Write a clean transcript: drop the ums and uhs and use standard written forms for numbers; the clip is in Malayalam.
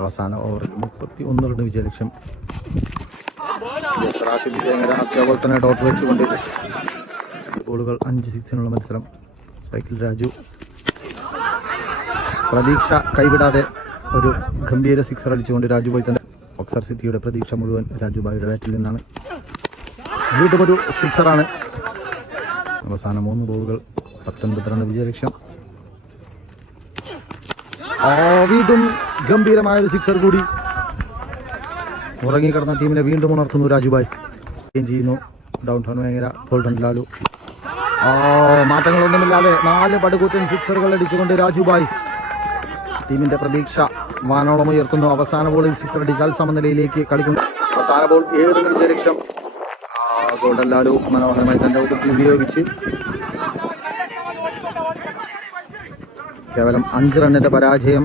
അവസാന ഓവറിൽ 31 റൺ വിജയലക്ഷ്യം. അതേപോലെ തന്നെ ഡോട്ട് വെച്ചുകൊണ്ട് ബോളുകൾ 5 സിക്സിനുള്ള മത്സരം. സൈക്കിൾ രാജു പ്രതീക്ഷ കൈവിടാതെ ഒരു ഗംഭീര സിക്സർ അടിച്ചുകൊണ്ട് രാജുബായ് തന്നെ. ഓക്സർ സിറ്റിയുടെ പ്രതീക്ഷ മുഴുവൻ രാജുബായിയുടെ ബാറ്റിൽ നിന്നാണ്. വീണ്ടും ഒരു സിക്സറാണ്. അവസാന 3 ബോളുകൾ 19 റൺ വിജയലക്ഷ്യം. വീണ്ടും ഗംഭീരമായൊരു സിക്സർ കൂടി. ഉറങ്ങിക്കിടന്ന ടീമിനെ വീണ്ടും ഉണർത്തുന്നു രാജുബായ്. ചെയ്യുന്നു ഡൗൺ ടൗൺ ഭയങ്കര ഗോൾഡൻ ലാലു. മാറ്റങ്ങളൊന്നുമില്ലാതെ 4 പടുകൂറ്റൻ സിക്സറുകൾ അടിച്ചുകൊണ്ട് രാജുബായ് ടീമിന്റെ പ്രതീക്ഷ വാനോളം ഉയർത്തുന്നു. അവസാന ബോളിൽ സിക്സർ അടിച്ചാൽ സമനിലയിലേക്ക് കളിക്കുന്നു. അവസാന ബോൾ 7 റൺ വിജയലക്ഷ്യം. ഗോൾഡൻ ലാലു മനോഹരമായി തന്റെ ഉദത്തിൽ ഉപയോഗിച്ച് കേവലം 5 റണ്ണിന്റെ പരാജയം.